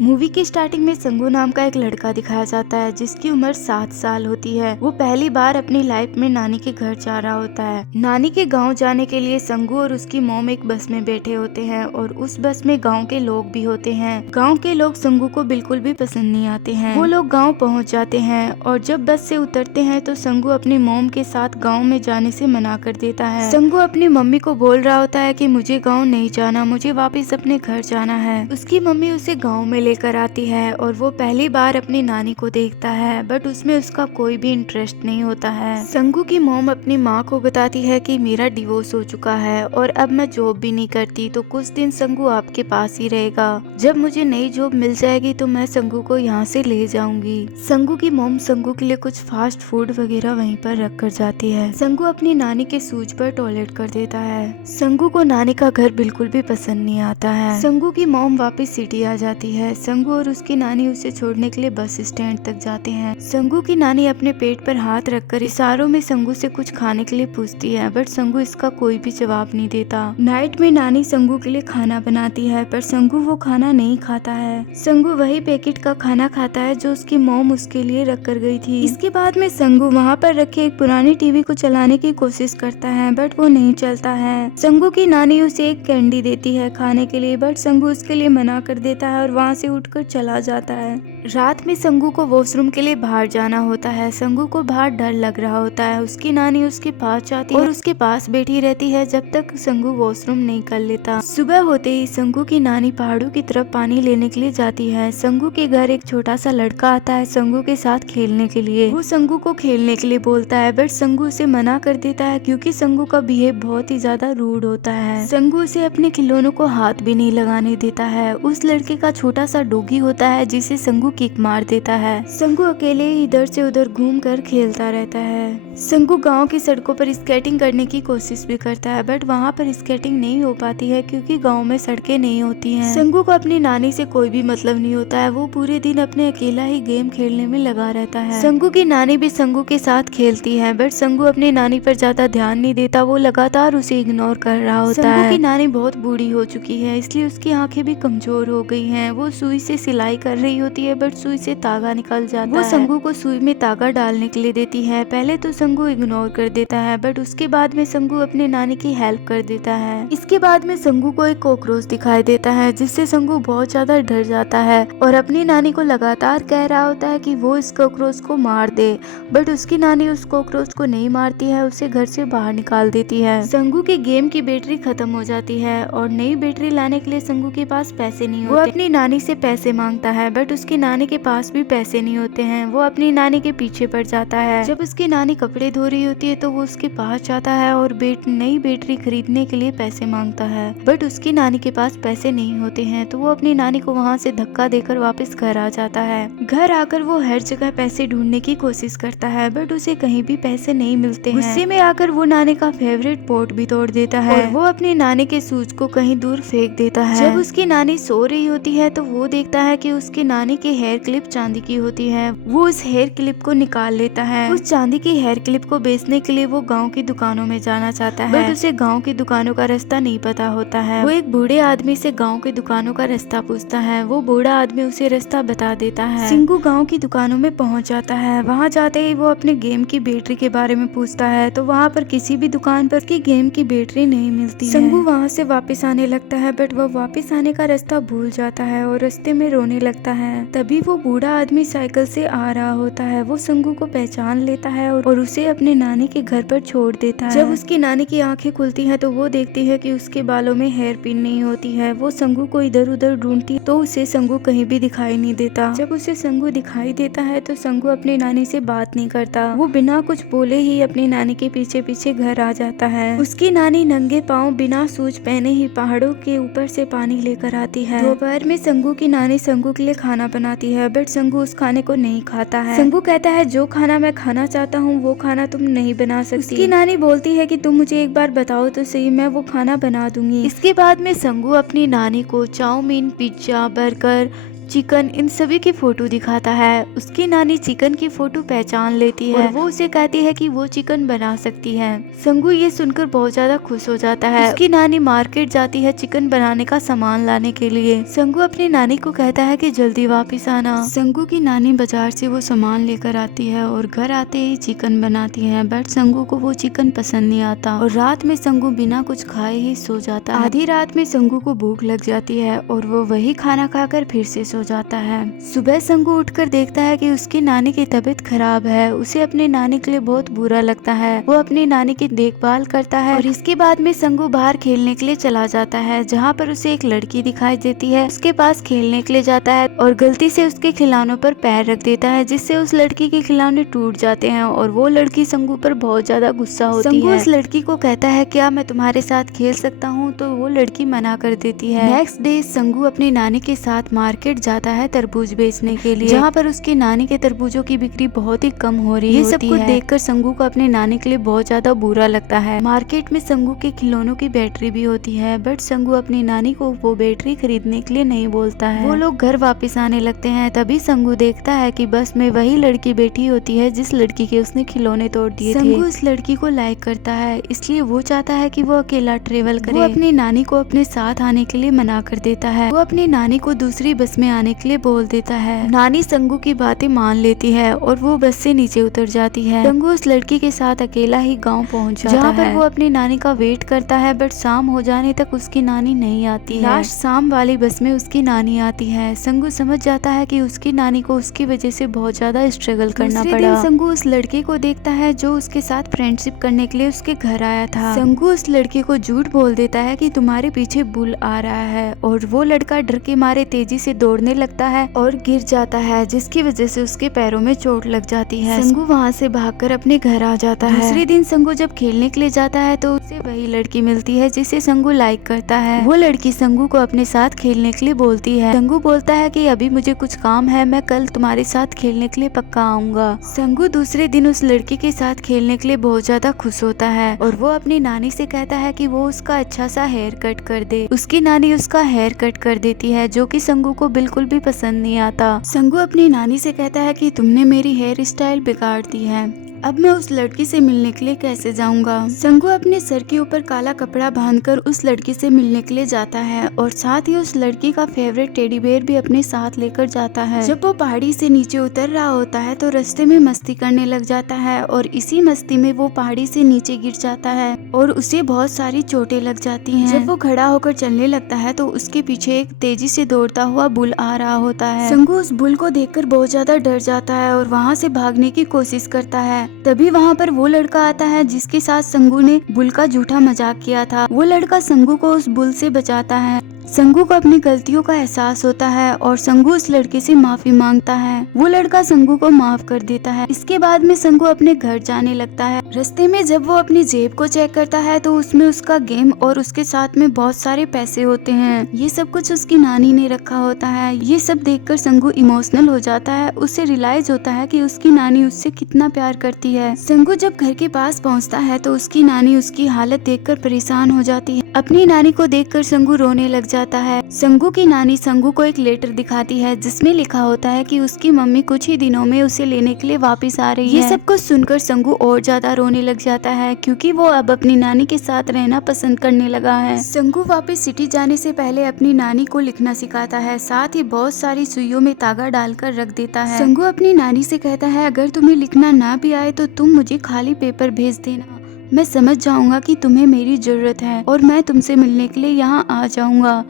Movie की starting में संगू नाम का एक लड़का दिखाया जाता है जिसकी उम्र 7 साल होती है। वो पहली बार अपनी लाइफ में नानी के घर जा रहा होता है। नानी के गांव जाने के लिए संगू और उसकी मॉम एक बस में बैठे होते हैं और उस बस में गांव के लोग भी होते हैं। गांव के लोग संगू को बिल्कुल भी पसंद नहीं आते हैं। वो लोग गांव पहुंच जाते हैं और जब बस से उतरते हैं तो संगू अपनी मॉम के साथ गाँव में जाने से मना कर देता है। संगू अपनी मम्मी को बोल रहा होता है कि मुझे गाँव नहीं जाना, मुझे वापिस अपने घर जाना है। उसकी मम्मी उसे गाँव में लेकर आती है और वो पहली बार अपनी नानी को देखता है, बट उसमें उसका कोई भी इंटरेस्ट नहीं होता है। संगू की मॉम अपनी माँ को बताती है कि मेरा डिवोर्स हो चुका है और अब मैं जॉब भी नहीं करती, तो कुछ दिन संगू आपके पास ही रहेगा। जब मुझे नई जॉब मिल जाएगी तो मैं संगू को यहाँ से ले जाऊंगी। संगू की मॉम संगू के लिए कुछ फास्ट फूड वगैरह वहीं पर रख कर जाती है। संगू अपनी नानी के सूज पर टॉयलेट कर देता है। संगू को नानी का घर बिल्कुल भी पसंद नहीं आता है। संगू की मॉम वापस सिटी आ जाती है। संगू और उसकी नानी उसे छोड़ने के लिए बस स्टैंड तक जाते हैं। संगू की नानी अपने पेट पर हाथ रखकर इशारों में संगू से कुछ खाने के लिए पूछती है, बट संगू इसका कोई भी जवाब नहीं देता। नाइट में नानी संगू के लिए खाना बनाती है, पर संगू वो खाना नहीं खाता है। संगू वही पैकेट का खाना खाता है जो उसकी मॉम उसके लिए रख कर गई थी। इसके बाद में संगू वहाँ पर रखे एक पुरानी टीवी को चलाने की कोशिश करता है, बट वो नहीं चलता है। संगू की नानी उसे एक कैंडी देती है खाने के लिए, बट संगू उसके लिए मना कर देता है और वहाँ से उठकर चला जाता है। रात में संगू को वॉशरूम के लिए बाहर जाना होता है। संगू को बाहर डर लग रहा होता है। उसकी नानी उसके पास जाती है और उसके पास बैठी रहती है जब तक संगू वॉशरूम नहीं कर लेता। सुबह होते ही संगू की नानी पहाड़ों की तरफ पानी लेने के लिए जाती है। संगू के घर एक छोटा सा लड़का आता है संगू के साथ खेलने के लिए। वो संगू को खेलने के लिए बोलता है, बट संगू उसे मना कर देता है क्योंकि संगू का बिहेव बहुत ही ज्यादा रूड होता है। संगू उसे अपने खिलौनों को हाथ भी नहीं लगाने देता है। उस लड़के का छोटा सा डॉगी होता है जिसे संगू किक मार देता है। संगू अकेले ही इधर से उधर घूमकर खेलता रहता है। संगू गांव की सड़कों पर स्केटिंग करने की कोशिश भी करता है, बट वहां पर स्केटिंग नहीं हो पाती है क्योंकि गांव में सड़कें नहीं होती हैं। संगू को अपनी नानी से कोई भी मतलब नहीं होता है। वो पूरे दिन अपने अकेला ही गेम खेलने में लगा रहता है। संगू की नानी भी संगू के साथ खेलती है, बट संगू अपनी नानी पर ज्यादा ध्यान नहीं देता। वो लगातार उसे इग्नोर कर रहा होता है। संगू की नानी बहुत बूढ़ी हो चुकी है, इसलिए उसकी आंखें भी कमजोर हो गई हैं। वो सुई से सिलाई कर रही होती है, बट सुई से तागा निकल जाता है। वो संगू को सुई में तागा डालने के लिए देती है। पहले तो संगू इग्नोर कर देता है, बट उसके बाद में संगू अपने नानी की हेल्प कर देता है। इसके बाद में संगू को एक कॉकरोच दिखाई देता है, जिससे संगू बहुत ज्यादा डर जाता है और अपनी नानी को लगातार कह रहा होता है कि वो इस कॉकरोच को मार दे, बट उसकी नानी उस कॉकरोच को नहीं मारती है, उसे घर से बाहर निकाल देती है। संगू के गेम की बैटरी खत्म हो जाती है और नई बैटरी लाने के लिए संगू के पास पैसे नहीं होते। वो अपनी नानी से पैसे मांगता है, बट उसकी नानी के पास भी पैसे नहीं होते हैं। वो अपनी नानी के पीछे पड़ जाता है। जब उसकी नानी कपड़े धो रही होती है तो वो उसके पास जाता है और नई बैटरी खरीदने के लिए पैसे मांगता है, बट उसकी नानी के पास पैसे नहीं होते हैं। तो वो अपनी नानी को वहाँ से धक्का देकर वापस घर आ जाता है। घर आकर वो हर जगह पैसे ढूंढने की कोशिश करता है, बट उसे कहीं भी पैसे नहीं मिलते हैं। गुस्से में आकर वो नानी का फेवरेट पॉट भी तोड़ देता है और वो अपनी नानी के सूज को कहीं दूर फेंक देता है। जब उसकी नानी सो रही होती है तो वो देखता है कि उसकी नानी की हेयर क्लिप चांदी की होती है। वो उस हेयर क्लिप को निकाल लेता है। उस चांदी की हेयर क्लिप को बेचने के लिए वो गांव की दुकानों में जाना चाहता है, बट उसे गांव की दुकानों का रास्ता नहीं पता होता है। वो एक बूढ़े आदमी से गांव की दुकानों का रास्ता पूछता है। वो बूढ़ा आदमी उसे रास्ता बता देता है। संगू गांव की दुकानों में पहुंच जाता है। वहां जाते ही वो अपने गेम की बैटरी के बारे में पूछता है, तो वहां पर किसी भी दुकान पर की गेम की बैटरी नहीं मिलती है। संगू वहां से वापस आने लगता है, बट वो वापस आने का रास्ता भूल जाता है और रास्ते में रोने लगता है। तभी वो बूढ़ा आदमी साइकिल से आ रहा होता है। वो संगू को पहचान लेता है और उसे अपने नानी के घर पर छोड़ देता है। जब उसकी नानी की आंखें खुलती हैं तो वो देखती है कि उसके बालों में हेयर पिन नहीं होती है। वो संगू को इधर उधर ढूंढती तो उसे संगू कहीं भी दिखाई नहीं देता। जब उसे संगू दिखाई देता है तो संगू अपनी नानी से बात नहीं करता। वो बिना कुछ बोले ही अपनी नानी के पीछे पीछे घर आ जाता है। उसकी नानी नंगे पाँव बिना सूज पहने ही पहाड़ों के ऊपर से पानी लेकर आती है। दोपहर में संगू की नानी संगू के लिए खाना बनाती है, बट संगू उस खाने को नहीं खाता है। संगू कहता है, जो खाना मैं खाना चाहता हूँ वो खाना तुम नहीं बना सकती। उसकी नानी बोलती है कि तुम मुझे एक बार बताओ तो सही, मैं वो खाना बना दूंगी। इसके बाद में संगू अपनी नानी को चाउमीन, पिज्जा, बर्गर, चिकन, इन सभी की फोटो दिखाता है। उसकी नानी चिकन की फोटो पहचान लेती है और वो उसे कहती है कि वो चिकन बना सकती है। संगू ये सुनकर बहुत ज्यादा खुश हो जाता है। उसकी नानी मार्केट जाती है चिकन बनाने का सामान लाने के लिए। संगू अपनी नानी को कहता है कि जल्दी वापस आना। संगू की नानी बाजार से वो सामान लेकर आती है और घर आते ही चिकन बनाती है, बट संगू को वो चिकन पसंद नहीं आता और रात में संगू बिना कुछ खाए ही सो जाता है। आधी रात में संगू को भूख लग जाती है और वो वही खाना खाकर फिर से सो जाता है। सुबह संगू उठकर देखता है कि उसकी नानी की तबीयत खराब है। उसे अपनी नानी के लिए बहुत बुरा लगता है। वो अपनी नानी की देखभाल करता है और इसके बाद में संगू बाहर खेलने के लिए चला जाता है, जहाँ पर उसे एक लड़की दिखाई देती है। उसके पास खेलने के लिए जाता है और गलती से उसके खिलौनों पर पैर रख देता है, जिससे उस लड़की के खिलौने टूट जाते हैं और वो लड़की संगू पर बहुत ज्यादा गुस्सा होती है। संगू उस लड़की को कहता है क्या मैं तुम्हारे साथ खेल सकता हूँ, तो वो लड़की मना कर देती है। नेक्स्ट डे संगू अपनी नानी के साथ मार्केट जाता है तरबूज बेचने के लिए, जहाँ पर उसकी नानी के तरबूजों की बिक्री बहुत ही कम हो रही है। ये सब कुछ देखकर संगू को अपनी नानी के लिए बहुत ज्यादा बुरा लगता है। मार्केट में संगू के खिलौनों की बैटरी भी होती है, बट संगू अपनी नानी को वो बैटरी खरीदने के लिए नहीं बोलता है। वो लोग घर वापस आने लगते हैं। तभी संगू देखता है कि बस में वही लड़की बैठी होती है जिस लड़की के उसने खिलौने तोड़ दिए थे। संगू उस लड़की को लाइक करता है, इसलिए वो चाहता है कि वो अकेला ट्रेवल करे। वो अपनी नानी को अपने साथ आने के लिए मना कर देता है। वो अपनी नानी को दूसरी बस में आने के लिए बोल देता है। नानी संगू की बातें मान लेती है और वो बस से नीचे उतर जाती है। संगू उस लड़की के साथ अकेला ही गाँव पहुँच जाता है, जहाँ पर वो अपनी नानी का वेट करता है, बट शाम हो जाने तक उसकी नानी नहीं आती है। लास्ट शाम वाली बस में उसकी नानी आती है। संगू समझ जाता है कि उसकी नानी को उसकी वजह से बहुत ज्यादा स्ट्रगल करना पड़ा। संगू उस लड़के को देखता है जो उसके साथ फ्रेंडशिप करने के लिए उसके घर आया था। संगू उस लड़के को झूठ बोल देता है कि तुम्हारे पीछे बुल आ रहा है और वो लड़का डर के मारे तेजी से दौड़ने लगता है और गिर जाता है, जिसकी वजह से उसके पैरों में चोट लग जाती है। संगू वहाँ से भागकर अपने घर आ जाता है। दूसरे दिन संगू जब खेलने के लिए जाता है तो उसे वही लड़की मिलती है जिसे संगू लाइक करता है। वो लड़की संगू को अपने साथ खेलने के लिए बोलती है। संगू बोलता है कि अभी मुझे कुछ काम है, मैं कल तुम्हारे साथ खेलने के लिए पक्का आऊंगा। संगू दूसरे दिन उस लड़की के साथ खेलने के लिए बहुत ज्यादा खुश होता है और वो अपनी नानी से कहता है कि वो उसका अच्छा सा हेयर कट कर दे। उसकी नानी उसका हेयर कट कर देती है, जो कि संगू को बिल्कुल भी पसंद नहीं आता। संगू अपनी नानी से कहता है कि तुमने मेरी हेयर स्टाइल बिगाड़ दी है, अब मैं उस लड़की से मिलने के लिए कैसे जाऊंगा। संगू अपने सर के ऊपर काला कपड़ा बांधकर उस लड़की से मिलने के लिए जाता है और साथ ही उस लड़की का फेवरेट टेडी बेयर भी अपने साथ लेकर जाता है। जब वो पहाड़ी से नीचे उतर रहा होता है तो रास्ते में मस्ती करने लग जाता है और इसी मस्ती में वो पहाड़ी से नीचे गिर जाता है और उसे बहुत सारी चोटें लग जाती हैं। जब वो खड़ा होकर चलने लगता है तो उसके पीछे एक तेजी से दौड़ता हुआ बुल आ रहा होता है। संगू उस बुल को देखकर बहुत ज्यादा डर जाता है और वहाँ से भागने की कोशिश करता है। तभी वहाँ पर वो लड़का आता है जिसके साथ संगू ने बुल का झूठा मजाक किया था। वो लड़का संगू को उस बुल से बचाता है। संगू को अपनी गलतियों का एहसास होता है और संगू उस लड़के से माफी मांगता है। वो लड़का संगू को माफ कर देता है। इसके बाद में संगू अपने घर जाने लगता है। रास्ते में जब वो अपनी जेब को चेक करता है तो उसमें उसका गेम और उसके साथ में बहुत सारे पैसे होते हैं। ये सब कुछ उसकी नानी ने रखा होता है। ये सब देखकर संगू इमोशनल हो जाता है। उसे रियलाइज होता है कि उसकी नानी उससे कितना प्यार करती है। संगू जब घर के पास पहुँचता है तो उसकी नानी उसकी हालत देखकर परेशान हो जाती है। अपनी नानी को देखकर संगू रोने लग जाता है। संगू की नानी संगू को एक लेटर दिखाती है जिसमें लिखा होता है कि उसकी मम्मी कुछ ही दिनों में उसे लेने के लिए वापस आ रही है। ये सब कुछ सुनकर संगू और ज्यादा रोने लग जाता है क्योंकि वो अब अपनी नानी के साथ रहना पसंद करने लगा है। संगू वापस सिटी जाने से पहले अपनी नानी को लिखना सिखाता है, साथ ही बहुत सारी सुइयों में तागा डालकर रख देता है। संगू अपनी नानी से कहता है अगर तुम्हें लिखना ना भी आए तो तुम मुझे खाली पेपर भेज देना, मैं समझ जाऊंगा कि तुम्हें मेरी जरूरत है और मैं तुमसे मिलने के लिए यहाँ आ जाऊंगा।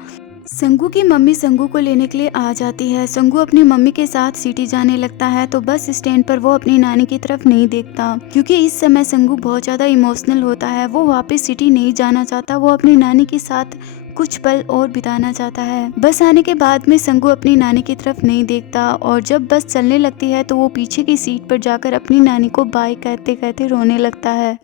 संगू की मम्मी संगू को लेने के लिए आ जाती है। संगू अपनी मम्मी के साथ सिटी जाने लगता है तो बस स्टैंड पर वो अपनी नानी की तरफ नहीं देखता क्योंकि इस समय संगू बहुत ज्यादा इमोशनल होता है। वो वापस सिटी नहीं जाना चाहता, वो अपनी नानी के साथ कुछ पल और बिताना चाहता है। बस आने के बाद में संगू अपनी नानी की तरफ नहीं देखता और जब बस चलने लगती है तो वो पीछे की सीट पर जाकर अपनी नानी को बाय कहते कहते रोने लगता है।